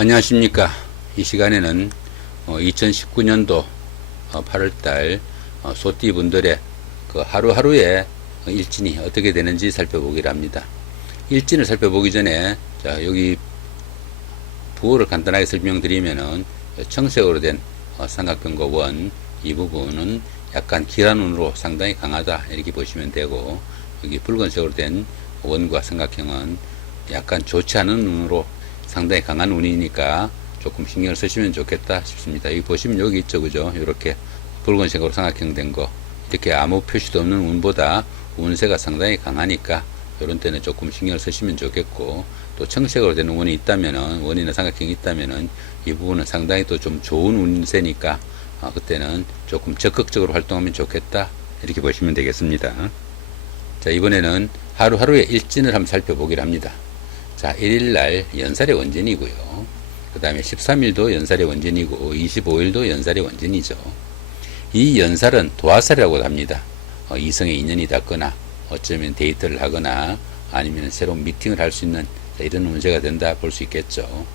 안녕하십니까. 이 시간에는 2019년도 8월달 소띠분들의 그 하루하루의 일진이 어떻게 되는지 살펴보기를 합니다. 일진을 살펴보기 전에 자, 여기 부호를 간단하게 설명드리면은 청색으로 된 삼각형과 원, 이 부분은 약간 길한 운으로 상당히 강하다 이렇게 보시면 되고, 여기 붉은색으로 된 원과 삼각형은 약간 좋지 않은 운으로 상당히 강한 운이니까 조금 신경을 쓰시면 좋겠다 싶습니다. 여기 보시면 여기 있죠, 그죠? 이렇게 붉은색으로 삼각형 된 거, 이렇게 아무 표시도 없는 운보다 운세가 상당히 강하니까 이런 때는 조금 신경을 쓰시면 좋겠고, 또 청색으로 되는 운이 있다면은, 원이나 삼각형이 있다면은 이 부분은 상당히 또 좀 좋은 운세니까 그때는 조금 적극적으로 활동하면 좋겠다 이렇게 보시면 되겠습니다. 자, 이번에는 하루하루의 일진을 한번 살펴보기를 합니다. 자, 1일날 연살의 원진이고요. 그 다음에 13일도 연살의 원진이고 25일도 연살의 원진이죠. 이 연살은 도화살이라고 합니다. 이성의 인연이 닿거나 어쩌면 데이트를 하거나 아니면 새로운 미팅을 할 수 있는 이런 운세가 된다 볼 수 있겠죠.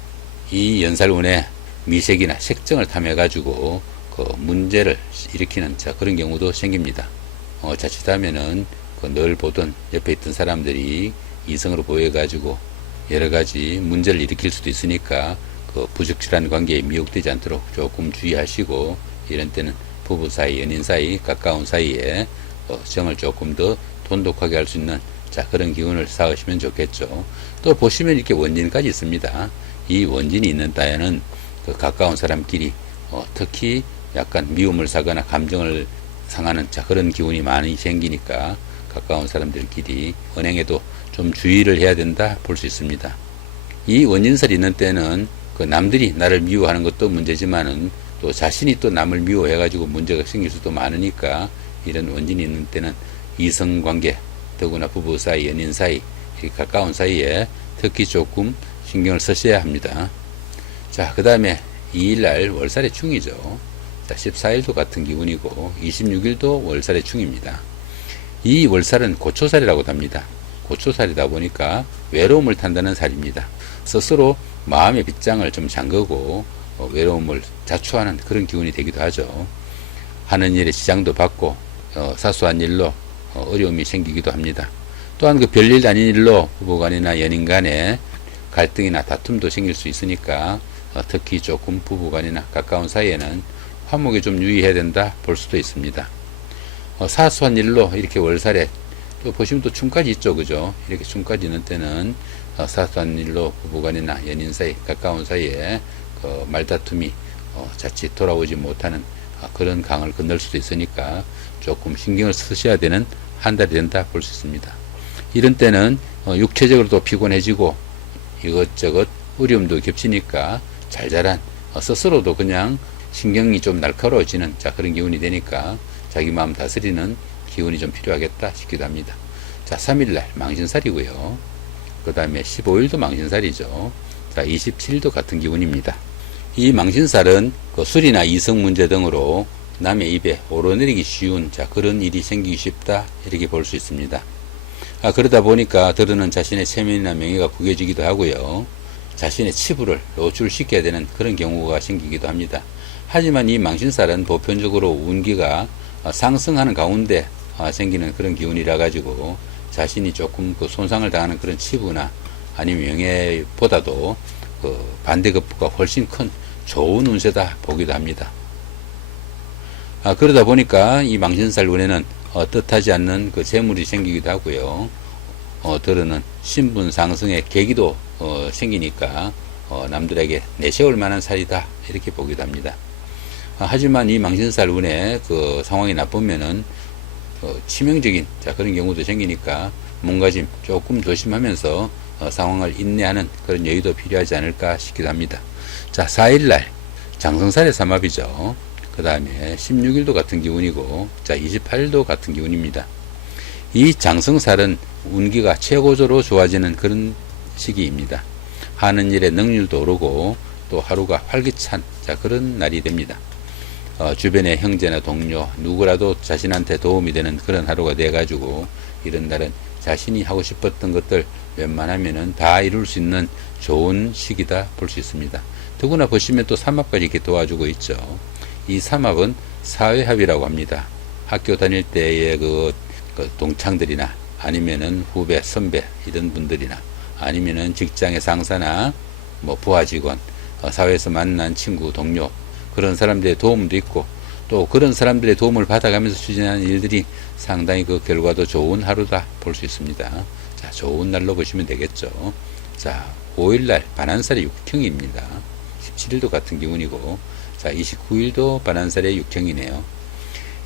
이 연살운에 미색이나 색정을 탐해 가지고 그 문제를 일으키는 그런 경우도 생깁니다. 자칫하면은 늘 보던 옆에 있던 사람들이 이성으로 보여 가지고 여러 가지 문제를 일으킬 수도 있으니까 그 부적절한 관계에 미혹되지 않도록 조금 주의하시고, 이런 때는 부부 사이, 연인 사이, 가까운 사이에 정을 조금 더 돈독하게 할 수 있는 그런 기운을 쌓으시면 좋겠죠. 또 보시면 이렇게 원진까지 있습니다. 이 원진이 있는 따에는 그 가까운 사람끼리 특히 약간 미움을 사거나 감정을 상하는 그런 기운이 많이 생기니까 가까운 사람들끼리 언행에도 좀 주의를 해야 된다 볼 수 있습니다. 이 원진설이 있는 때는 그 남들이 나를 미워하는 것도 문제지만은 또 자신이 또 남을 미워해 가지고 문제가 생길 수도 많으니까, 이런 원진이 있는 때는 이성관계, 더구나 부부 사이, 연인 사이, 가까운 사이에 특히 조금 신경을 쓰셔야 합니다. 자, 그 다음에 2일날 월살의 충이죠. 자, 14일도 같은 기운이고 26일도 월살의 충입니다. 이 월살은 고초살이라고 합니다. 고초살이다 보니까 외로움을 탄다는 살입니다. 스스로 마음의 빗장을 좀 잠그고 외로움을 자초하는 그런 기운이 되기도 하죠. 하는 일에 지장도 받고 사소한 일로 어려움이 생기기도 합니다. 또한 그 별일 아닌 일로 부부간이나 연인간에 갈등이나 다툼도 생길 수 있으니까 특히 조금 부부간이나 가까운 사이에는 화목에 좀 유의해야 된다 볼 수도 있습니다. 사소한 일로 이렇게 월살에 또 보시면 또 충까지 있죠, 그죠? 이렇게 충까지 있는 때는 사소한 일로 부부간이나 연인 사이, 가까운 사이에 그 말다툼이 자칫 돌아오지 못하는 그런 강을 건널 수도 있으니까 조금 신경을 쓰셔야 되는 한 달이 된다 볼 수 있습니다. 이런 때는 육체적으로도 피곤해지고 이것저것 어려움도 겹치니까 잘잘한 스스로도 그냥 신경이 좀 날카로워지는 그런 기운이 되니까 자기 마음 다스리는 기운이 좀 필요하겠다 싶기도 합니다. 자, 3일날 망신살이고요. 그 다음에 15일도 망신살이죠. 자, 27일도 같은 기운입니다. 이 망신살은 그 술이나 이성 문제 등으로 남의 입에 오르내리기 쉬운 그런 일이 생기기 쉽다 이렇게 볼 수 있습니다. 그러다 보니까 들으는 자신의 체면이나 명예가 구겨지기도 하고요. 자신의 치부를 노출시켜야 되는 그런 경우가 생기기도 합니다. 하지만 이 망신살은 보편적으로 운기가 상승하는 가운데 생기는 그런 기운이라 가지고 자신이 조금 그 손상을 당하는 그런 치부나 아니면 명예보다도 그 반대급부가 훨씬 큰 좋은 운세다 보기도 합니다. 그러다 보니까 이 망신살 운에는 뜻하지 않는 그 재물이 생기기도 하고요. 들어는 신분 상승의 계기도 생기니까 남들에게 내세울 만한 살이다 이렇게 보기도 합니다. 하지만 이 망신살 운에 그 상황이 나쁘면은 치명적인 그런 경우도 생기니까 몸가짐 조금 조심하면서 상황을 인내하는 그런 여유도 필요하지 않을까 싶기도 합니다. 자, 4일날 장성살의 삼합이죠. 그 다음에 16일도 같은 기운이고, 자, 28일도 같은 기운입니다. 이 장성살은 운기가 최고조로 좋아지는 그런 시기입니다. 하는 일에 능률도 오르고 또 하루가 활기찬 그런 날이 됩니다. 주변의 형제나 동료 누구라도 자신한테 도움이 되는 그런 하루가 돼가지고 이런 날은 자신이 하고 싶었던 것들 웬만하면은 다 이룰 수 있는 좋은 시기다 볼 수 있습니다. 더구나 보시면 또 삼합까지 이렇게 도와주고 있죠. 이 삼합은 사회합이라고 합니다. 학교 다닐 때의 그 동창들이나 아니면은 후배, 선배 이런 분들이나 아니면은 직장의 상사나 뭐 부하 직원, 사회에서 만난 친구, 동료 그런 사람들의 도움도 있고 또 그런 사람들의 도움을 받아가면서 추진하는 일들이 상당히 그 결과도 좋은 하루다 볼 수 있습니다. 자, 좋은 날로 보시면 되겠죠. 자, 5일날 반환살의 육형입니다. 17일도 같은 기운이고, 자, 29일도 반환살의 육형이네요.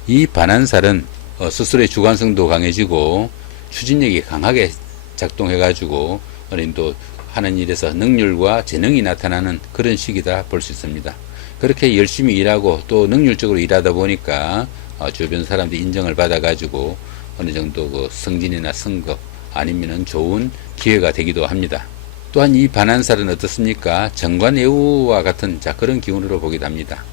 이 반환살은 스스로의 주관성도 강해지고 추진력이 강하게 작동해가지고 또 하는 일에서 능률과 재능이 나타나는 그런 시기다 볼 수 있습니다. 그렇게 열심히 일하고 또 능률적으로 일하다 보니까 주변 사람들이 인정을 받아가지고 어느 정도 그 승진이나 승급 아니면은 좋은 기회가 되기도 합니다. 또한 이 반환살은 어떻습니까? 정관예우와 같은 자 그런 기운으로 보기도 합니다.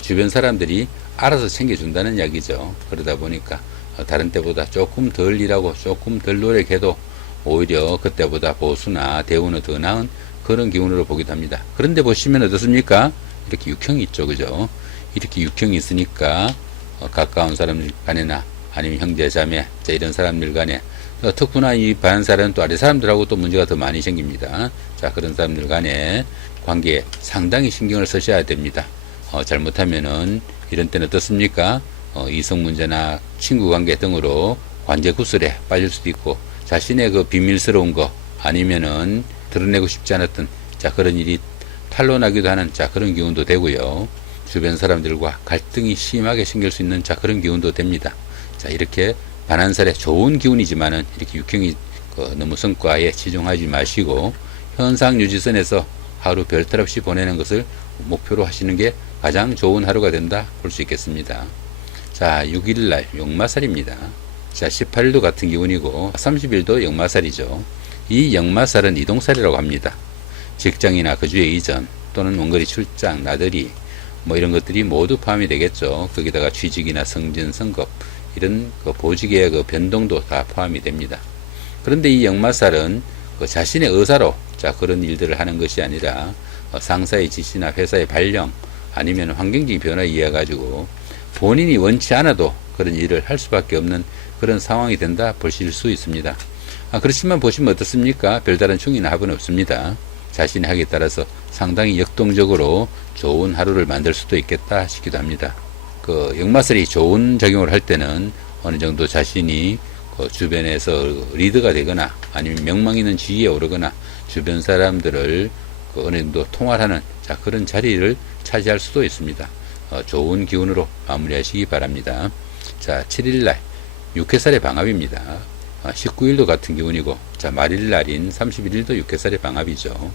주변 사람들이 알아서 챙겨준다는 이야기죠. 그러다 보니까 다른 때보다 조금 덜 일하고 조금 덜 노력해도 오히려 그때보다 보수나 대우는 더 나은 그런 기운으로 보기도 합니다. 그런데 보시면 어떻습니까? 이렇게 육형이 있죠. 그죠? 이렇게 육형이 있으니까 가까운 사람들 간에나 아니면 형제 자매 이런 사람들 간에 특히나 이 반환살은 또 아래 사람들하고 또 문제가 더 많이 생깁니다. 자, 그런 사람들 간에 관계에 상당히 신경을 쓰셔야 됩니다. 잘못하면은 이런 때는 어떻습니까? 이성 문제나 친구 관계 등으로 관계 구설에 빠질 수도 있고 자신의 그 비밀스러운 거 아니면은 드러내고 싶지 않았던 자 그런 일이 탄로나기도 하는 자 그런 기운도 되고요. 주변 사람들과 갈등이 심하게 생길 수 있는 자 그런 기운도 됩니다. 자, 이렇게 반환살의 좋은 기운이지만은 이렇게 육형이 너무 성과에 치중하지 마시고 현상 유지선에서 하루 별탈 없이 보내는 것을 목표로 하시는 게 가장 좋은 하루가 된다 볼 수 있겠습니다. 자, 6일날 역마살입니다. 자, 18일도 같은 기운이고 30일도 역마살이죠. 이 역마살은 이동살이라고 합니다. 직장이나 거주의 이전 또는 원거리 출장, 나들이 뭐 이런 것들이 모두 포함이 되겠죠. 거기다가 취직이나 승진, 승급 이런 그 보직의 그 변동도 다 포함이 됩니다. 그런데 이 역마살은 그 자신의 의사로 자 그런 일들을 하는 것이 아니라 상사의 지시나 회사의 발령 아니면 환경적인 변화에 의해 가지고 본인이 원치 않아도 그런 일을 할 수밖에 없는 그런 상황이 된다 보실 수 있습니다. 그렇지만 보시면 어떻습니까? 별다른 충이나 합은 없습니다. 자신의 학에 따라서 상당히 역동적으로 좋은 하루를 만들 수도 있겠다 싶기도 합니다. 그 역마살이 좋은 작용을 할 때는 어느 정도 자신이 그 주변에서 리더가 되거나 아니면 명망 있는 지위에 오르거나 주변 사람들을 그 어느 정도 통할하는 자 그런 자리를 차지할 수도 있습니다. 좋은 기운으로 마무리하시기 바랍니다. 자, 7일날 6회살의 방합입니다. 19일도 같은 기운이고 자 말일날인 31일도 6회살의 방합이죠.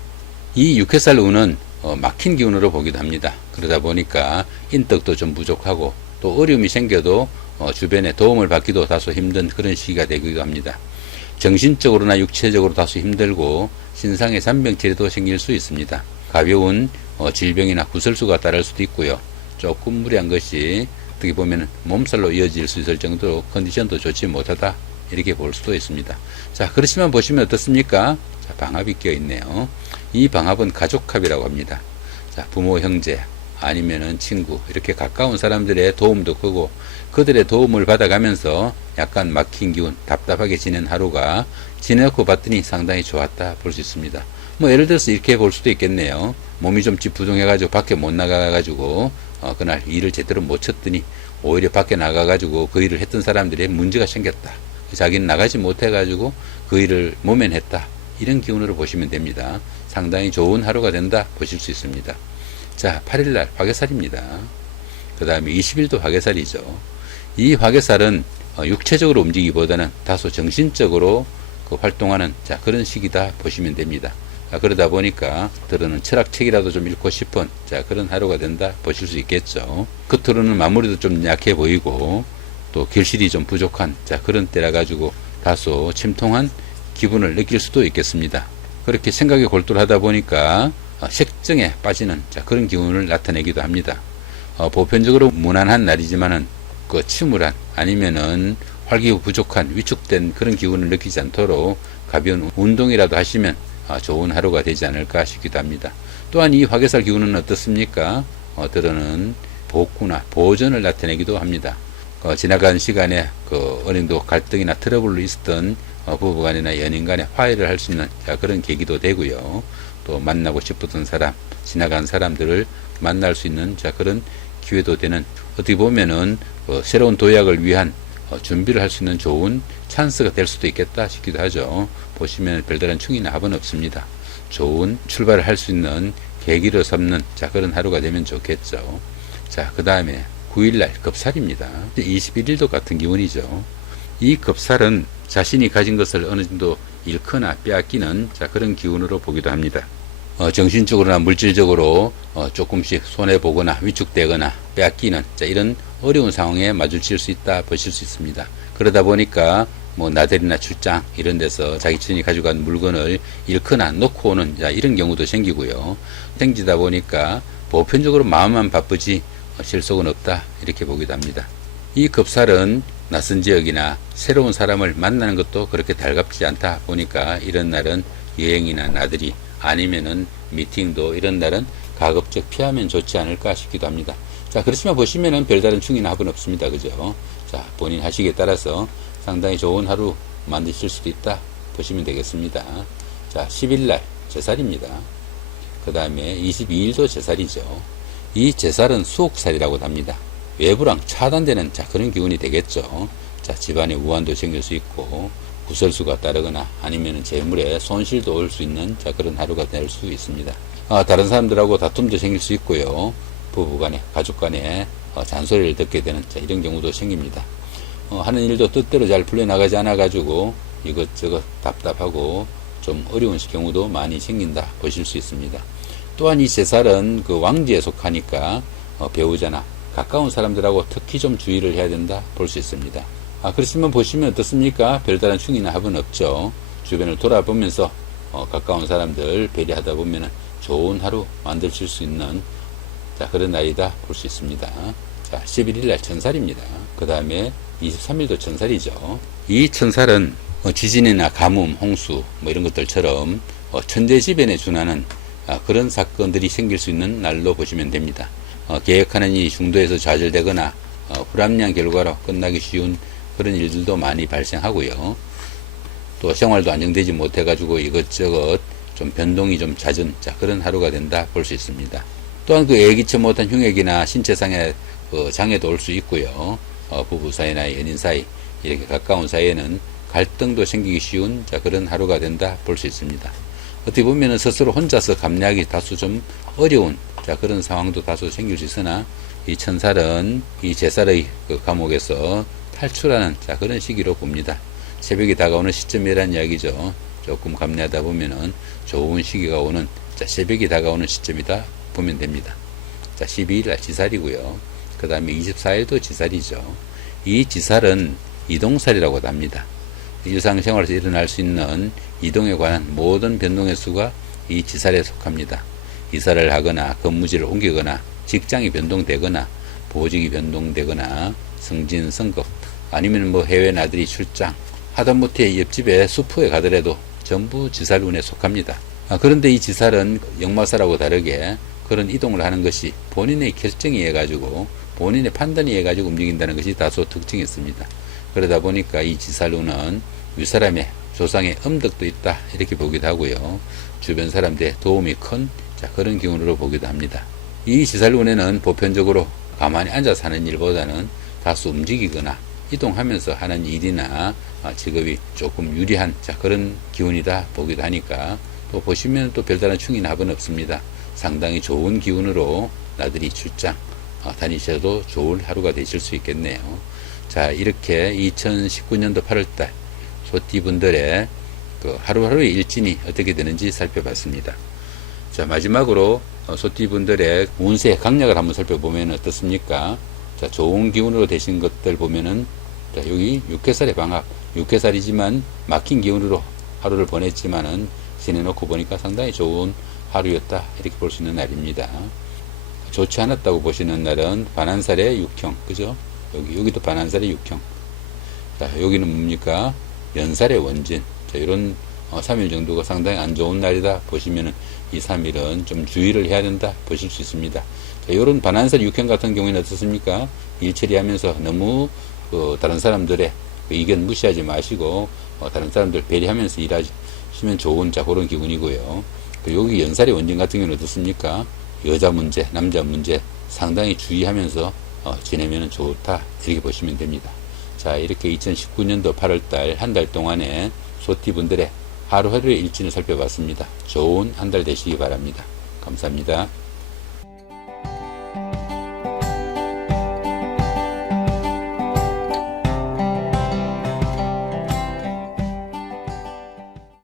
이 6회살 운은 막힌 기운으로 보기도 합니다. 그러다 보니까 인덕도 좀 부족하고 또 어려움이 생겨도 주변에 도움을 받기도 다소 힘든 그런 시기가 되기도 합니다. 정신적으로나 육체적으로 다소 힘들고 신상의 잔병치레도 생길 수 있습니다. 가벼운 질병이나 구설수가 따를 수도 있고요. 조금 무리한 것이 어떻게 보면 몸살로 이어질 수 있을 정도로 컨디션도 좋지 못하다 이렇게 볼 수도 있습니다. 자, 그렇지만 보시면 어떻습니까? 자, 방합이 껴 있네요. 이 방합은 가족합이라고 합니다. 자, 부모, 형제 아니면은 친구 이렇게 가까운 사람들의 도움도 크고 그들의 도움을 받아가면서 약간 막힌 기운 답답하게 지낸 하루가 지내고 봤더니 상당히 좋았다 볼 수 있습니다. 뭐 예를 들어서 이렇게 볼 수도 있겠네요. 몸이 좀 찌뿌둥해가지고 밖에 못 나가가지고 그날 일을 제대로 못 쳤더니 오히려 밖에 나가가지고 그 일을 했던 사람들의 문제가 생겼다. 자기는 나가지 못해가지고 그 일을 모면했다. 이런 기운으로 보시면 됩니다. 상당히 좋은 하루가 된다 보실 수 있습니다. 자, 8일날 화개살입니다. 그 다음에 20일도 화개살이죠. 이 화개살은 육체적으로 움직이기보다는 다소 정신적으로 그 활동하는 자 그런 시기다 보시면 됩니다. 그러다 보니까 들어는 철학책이라도 좀 읽고 싶은 자 그런 하루가 된다 보실 수 있겠죠. 겉으로는 마무리도 좀 약해 보이고 또 결실이 좀 부족한 자 그런 때라 가지고 다소 침통한 기분을 느낄 수도 있겠습니다. 그렇게 생각에 골똘하다 보니까 색정에 빠지는 자 그런 기운을 나타내기도 합니다. 보편적으로 무난한 날이지만은 그 침울한 아니면은 활기가 부족한 위축된 그런 기운을 느끼지 않도록 가벼운 운동이라도 하시면 좋은 하루가 되지 않을까 싶기도 합니다. 또한 이 화개살 기운은 어떻습니까? 때로는 복구나 보전을 나타내기도 합니다. 지나간 시간에 어느 정도 갈등이나 트러블로 있었던 부부간이나 연인간에 화해를 할 수 있는 그런 계기도 되고요. 또 만나고 싶었던 사람, 지나간 사람들을 만날 수 있는 그런 기회도 되는, 어떻게 보면은 새로운 도약을 위한 준비를 할 수 있는 좋은 찬스가 될 수도 있겠다 싶기도 하죠. 보시면 별다른 충이나 합은 없습니다. 좋은 출발을 할 수 있는 계기를 삼는 그런 하루가 되면 좋겠죠. 자, 그 다음에 9일날 겁살입니다. 21일도 같은 기운이죠. 이 겁살은 자신이 가진 것을 어느 정도 잃거나 빼앗기는 그런 기운으로 보기도 합니다. 정신적으로나 물질적으로 조금씩 손해보거나 위축되거나 빼앗기는 이런 어려운 상황에 마주칠 수 있다 보실 수 있습니다. 그러다 보니까 나들이나 출장 이런 데서 자기 자신이 가져간 물건을 잃거나 놓고 오는 이런 경우도 생기고요. 생기다 보니까 보편적으로 마음만 바쁘지 실속은 없다 이렇게 보기도 합니다. 이 겁살은 낯선 지역이나 새로운 사람을 만나는 것도 그렇게 달갑지 않다 보니까 이런 날은 여행이나 나들이 아니면은 미팅도 이런 날은 가급적 피하면 좋지 않을까 싶기도 합니다. 자, 그렇지만 보시면은 별다른 충이나 합은 없습니다. 그죠? 자, 본인 하시기에 따라서 상당히 좋은 하루 만드실 수도 있다 보시면 되겠습니다. 자, 10일날 제살입니다. 그 다음에 22일도 제살이죠. 이 제살은 수옥살이라고 합니다. 외부랑 차단되는 그런 기운이 되겠죠. 자, 집안에 우환도 생길 수 있고 구설수가 따르거나 아니면 재물에 손실도 올 수 있는 그런 하루가 될 수 있습니다. 다른 사람들하고 다툼도 생길 수 있고요. 부부간에 가족간에 잔소리를 듣게 되는 이런 경우도 생깁니다. 하는 일도 뜻대로 잘 풀려나가지 않아 가지고 이것저것 답답하고 좀 어려운 경우도 많이 생긴다 보실 수 있습니다. 또한 이 제살은 왕지에 속하니까 배우자나 가까운 사람들하고 특히 좀 주의를 해야 된다 볼 수 있습니다. 그렇지만 보시면 어떻습니까? 별다른 충이나 합은 없죠. 주변을 돌아보면서 가까운 사람들 배려하다 보면 좋은 하루 만드실 수 있는 그런 날이다 볼 수 있습니다. 자, 11일날 천살입니다. 그 다음에 23일도 천살이죠. 이 천살은 지진이나 가뭄, 홍수 이런 것들처럼 천재지변에 준하는 그런 사건들이 생길 수 있는 날로 보시면 됩니다. 계획하는 일이 중도에서 좌절되거나 불합리한 결과로 끝나기 쉬운 그런 일들도 많이 발생하고요. 또 생활도 안정되지 못해 가지고 이것저것 좀 변동이 좀 잦은 그런 하루가 된다 볼 수 있습니다. 또한 예기치 못한 흉액이나 신체상의 장애도 올 수 있고요. 부부 사이나 연인 사이 이렇게 가까운 사이에는 갈등도 생기기 쉬운 그런 하루가 된다 볼 수 있습니다. 어떻게 보면 스스로 혼자서 감내하기 다소 좀 어려운 그런 상황도 다소 생길 수 있으나 이 천살은 이 제살의 감옥에서 탈출하는 그런 시기로 봅니다. 새벽이 다가오는 시점이라는 이야기죠. 조금 감내하다 보면은 좋은 시기가 오는 새벽이 다가오는 시점이다 보면 됩니다. 자, 12일날 지살이고요. 그 다음에 24일도 지살이죠. 이 지살은 이동살이라고 합니다. 일상생활에서 일어날 수 있는 이동에 관한 모든 변동의 수가 이 지살에 속합니다. 이사를 하거나 근무지를 옮기거나 직장이 변동되거나 보직이 변동되거나 승진, 승급 아니면 해외 나들이 출장 하다못해 옆집에 수포에 가더라도 전부 지살운에 속합니다. 그런데 이 지살은 역마살하고 다르게 그런 이동을 하는 것이 본인의 결정에 의해 가지고 본인의 판단에 의해 가지고 움직인다는 것이 다소 특징이 있습니다. 그러다 보니까 이 지살운은 윗사람의 조상의 음덕도 있다 이렇게 보기도 하고요. 주변 사람들의 도움이 큰 그런 기운으로 보기도 합니다. 이 지살운에는 보편적으로 가만히 앉아서 하는 일보다는 다소 움직이거나 이동하면서 하는 일이나 직업이 조금 유리한 그런 기운이다 보기도 하니까 또 보시면 또 별다른 충이나 합은 없습니다. 상당히 좋은 기운으로 나들이 출장 다니셔도 좋은 하루가 되실 수 있겠네요. 자, 이렇게 2019년도 8월달 소띠분들의 하루하루의 일진이 어떻게 되는지 살펴봤습니다. 자, 마지막으로 소띠분들의 운세 강약을 한번 살펴보면 어떻습니까? 자, 좋은 기운으로 되신 것들 보면은 자, 여기 6회살의 방학 6회살이지만 막힌 기운으로 하루를 보냈지만은 지내놓고 보니까 상당히 좋은 하루였다 이렇게 볼 수 있는 날입니다. 좋지 않았다고 보시는 날은 반한살의 육형, 그죠? 여기도 반한살의 육형. 자, 여기는 뭡니까? 연살의 원진. 자, 이런 3일 정도가 상당히 안 좋은 날이다 보시면은 이 3일은 좀 주의를 해야 된다 보실 수 있습니다. 자, 요런 반한살 육형 같은 경우에는 어떻습니까? 일 처리하면서 너무 다른 사람들의 의견 무시하지 마시고 다른 사람들 배려하면서 일하시면 좋은 그런 기운이고요. 여기 연살의 원진 같은 경우는 어떻습니까? 여자 문제, 남자 문제 상당히 주의하면서 지내면 좋다 이렇게 보시면 됩니다. 자, 이렇게 2019년도 8월달 한 달 동안에 소띠분들의 하루하루의 일진을 살펴봤습니다. 좋은 한 달 되시기 바랍니다. 감사합니다.